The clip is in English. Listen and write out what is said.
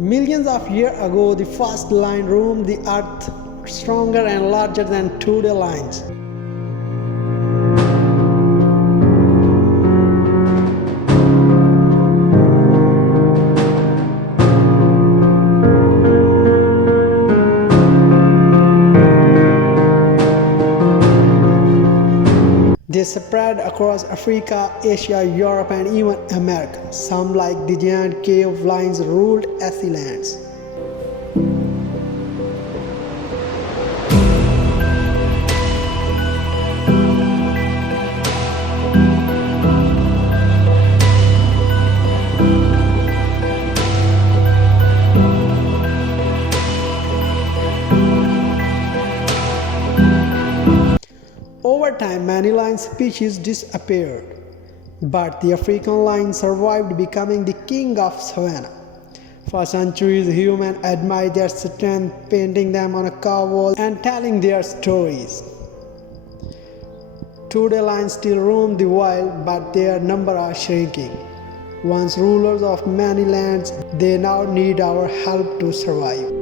Millions of years ago, the first line roamed the earth, stronger and larger than today's lines. They spread across Africa, Asia, Europe, and even America. Some, like the giant cave lions, ruled Athi lands. Over time, many lion species disappeared, but the African lion survived, becoming the king of savanna. For centuries, humans admired their strength, painting them on a cave wall and telling their stories. Today, lions still roam the wild, but their numbers are shrinking. Once rulers of many lands, they now need our help to survive.